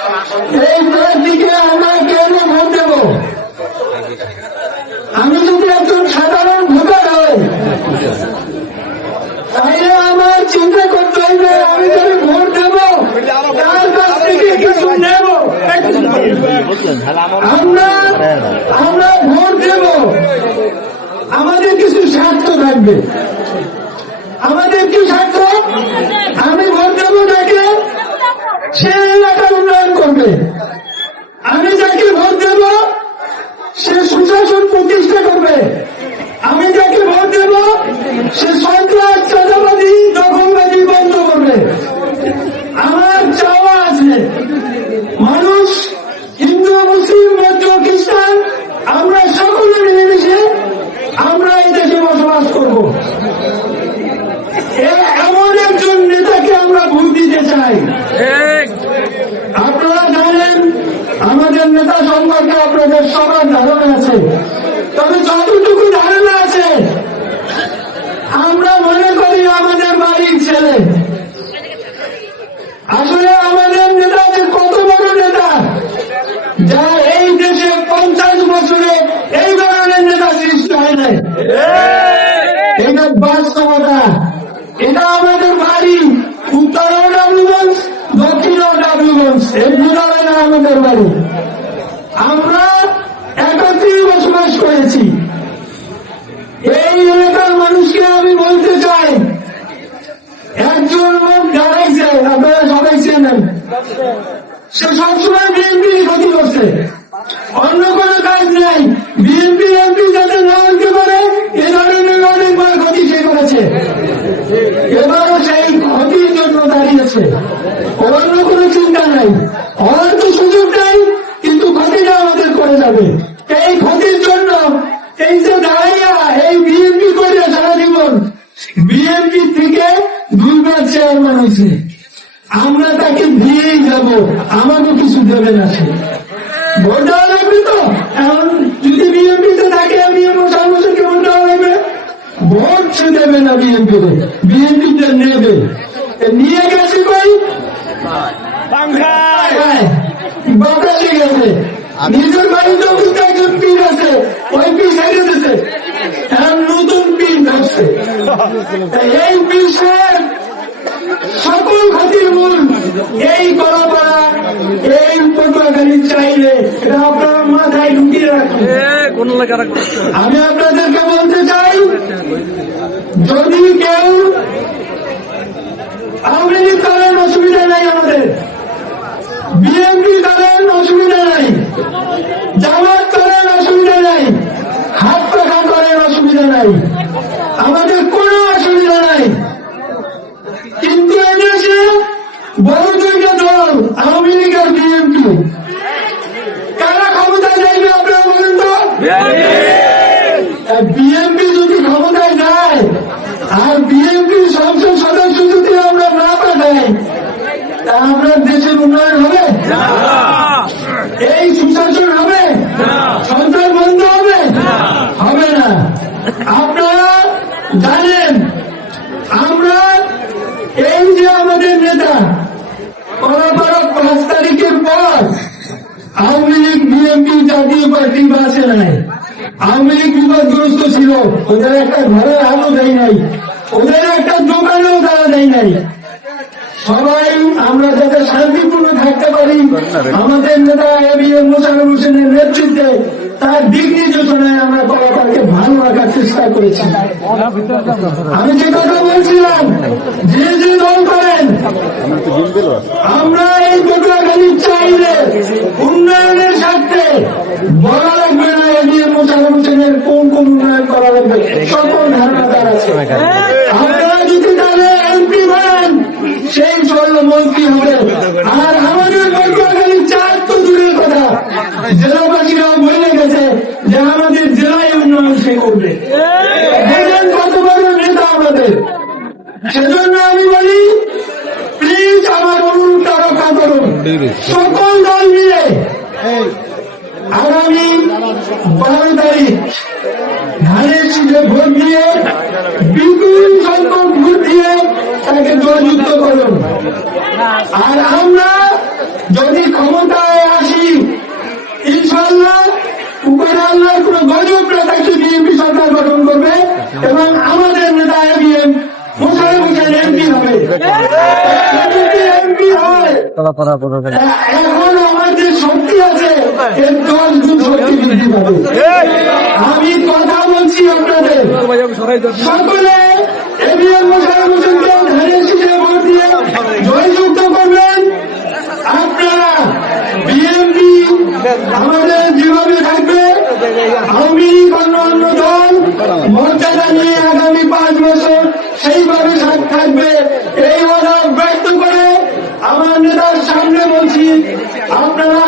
এই প্রার্থীকে আমরা কেন ভোট দেব? আমি যদি একজন সাধারণ ভোটার হই, তাহলে আমার চিন্তা করতে হবে আমি যদি ভোট দেব তার কাছ থেকে কিছু নেব। আমরা ভোট দেব, আমাদের কিছু স্বার্থ থাকবে। আমাদের কি স্বার্থ? আমি ভোট দেব যাকে সে এলাকার উন্নয়ন করবে, আমি যাকে ভোট দেব সে সুশাসন প্রতিষ্ঠা করবে, আমি যাকে ভোট দেব সে সন্ত্রাস, চাঁদাবাজি, দখলবাজি বন্ধ করবে। আমার চাওয়া আছে মানুষ, হিন্দু, মুসলিম, বৌদ্ধ, খ্রিস্টান, আমরা সকলে মিলেমিশে আমরা এই দেশে বসবাস করব। এমন একজন নেতাকে আমরা ভোট দিতে চাই। আপনারা জানেন আমাদের নেতা সম্পর্কে আপনাদের সবার ধারণা আছে, তবে যতটুকু ধারণা আছে আমরা মনে করি আমাদের বাড়ির ছেলে। আসলে আমাদের নেতা যে কত বড় নেতা, যা এই দেশে 50 বছরে এই ধরনের নেতা সৃষ্টি হয় নাই। এটা বাস্তবতা। এটা আমাদের বাড়ি, উত্তরেও ডাবলুগঞ্জ, দক্ষিণেও ডাবলুগঞ্জ, এগুলো না আমাদের বাড়ি। আমরা একত্রে বসবাস করেছি। এই এলাকার মানুষকে আমি বলতে চাই, একজন লোক দাঁড়াইছে, আপনারা সবাই চেনেন, সে সবসময় বিএনপি ক্ষতি করছে, অন্য কোনো কাজ নাই। বিএনপি এমপি যাতে না আনতে পারে এ ধরনের অনেকবার ক্ষতি সে করেছে, এবারও সেই ক্ষতির জন্য দাঁড়িয়েছে। অন্য কোনো চিন্তা নাই, অনেক সুযোগ নাই, কিন্তু ক্ষতিটা আমাদের করে যাবে। এই ক্ষতির জন্য এই যে দাঁড়াইয়া এই বিএনপি করে সারা জীবন, বিএনপি থেকে 2 বার চেয়ারম্যান হয়েছে, আমরা তাকে দিয়েই যাব, আমাকে কিছু দেবে না। সে ভোট দেওয়া লাগবে তো, এখন যদি বিএনপিতে থাকে আমি সামনে ভোট দেওয়া লাগবে, ভোট সে দেবে না বিএনপিতে, বিএনপিতে নেবে। নিয়ে গেছে কই বাতাসে গেছে, নিজের বাড়িতে একজন পীর আছে, ওই পীর ছেড়ে দিতে নতুন পীর ধরছে। এই পীর সাহেব সকল ক্ষতির মূল এই কলাপাড়া, এই পটুয়াখালী চাইলে এটা আপনারা মাথায় ঢুকিয়ে রাখুন। আমি আপনাদেরকে বলতে চাই, যদি কেউ আওয়ামী লীগ করেন অসুবিধা নাই, আমাদের বিএনপি করেন অসুবিধা নাই, জামাত করেন অসুবিধা নাই, হাত পাখা করেন অসুবিধা নাই, আমাদের কোনো অসুবিধা নাই। কিন্তু এদেশে বড় 2টা দল, আওয়ামী লীগ আর বিএনপি, কারা ক্ষমতায় যাইবে আপনারা বলেন তো? বিএনপি যদি ক্ষমতায় যায় আর বিএনপির সংসদ সদস্য যদি আমরা না পাঠাই, তা আমরা দেশের উন্নয়ন হবে? এই সুশাসন হবে? সন্ত্রাস বন্ধ হবে? হবে না। আপনারা জানেন আমরা এই যে আমাদের নেতা কলাপাড়া 5 তারিখের পর আওয়ামী লীগ, বিএনপি, জাতীয় পার্টি বাসে নাই। আওয়ামী লীগ বিপদগ্রস্ত ছিল, ওদের একটা ঘরের আলো দেয় নাই, ওদের একটা দোকানেও তারা দেয় নাই। সবাই আমরা যাতে শান্তিপূর্ণ থাকতে পারি, আমাদের নেতা এবিএম মোশাররফ হোসেনের নেতৃত্বে তার দিক নির্দেশনায় আমরা কলাপাড়াকে ভালো রাখার চেষ্টা করেছি। আমি যে কথা বলছিলাম, যে যে দল করেন, আমরা এই পটুয়াখালী চাইলে উন্নয়নের স্বার্থে বলা লাগবে না এবিএম মোশাররফ হোসেনের কোন কোন উন্নয়ন করা লাগবে, সকল ধারণা তার আছে। আপনারা যদি তাহলে এমপি হন, সেই মন্ত্রী হবে। আর আমাদের পটুয়াখালী 4 তো দূরের কথা, জেলাবাসীরাও বলে গেছে যে আমাদের জেলায় উন্নয়ন সে করবে। কত বড় নেতা আমাদের। সেজন্য আমি বলি, প্লিজ আমার অনুরোধটা রক্ষা করুন, সকল দল মিলে আগামী 12 তারিখ ধানের শীতে ভোট দিয়ে, বিপুল সংখ্যক ভোট দিয়ে তাকে জয়যুক্ত করুন। আর আমরা যদি ক্ষমতায় আসি ইনশাআল্লাহ উপরে আল্লাহর কোন গজব না থাকলে বিএনপি সরকার গঠন করবে এবং আমাদের নেতা এবিএম মোশাররফ হোসেন এমপি হবে। এমপি হয় এখন আমাদের শক্তি আছে, এর 10 গুণ শক্তি বৃদ্ধি পাবে। আমি কথা বলছি আপনাদের সকলে এবিএম মোশাররফ হোসেনকে ধানের শীষে ভোট দিয়ে জয়যুক্ত করবেন। আপনারা বিএনপি আমাদের যেভাবে থাকবে, আওয়ামী লীগ অন্য দল মর্যাদা নিয়ে আগামী 5 বছর সেইভাবে থাকবে। এই ওয়াদা ব্যক্ত করে আমার নেতার সামনে বলছি, আপনারা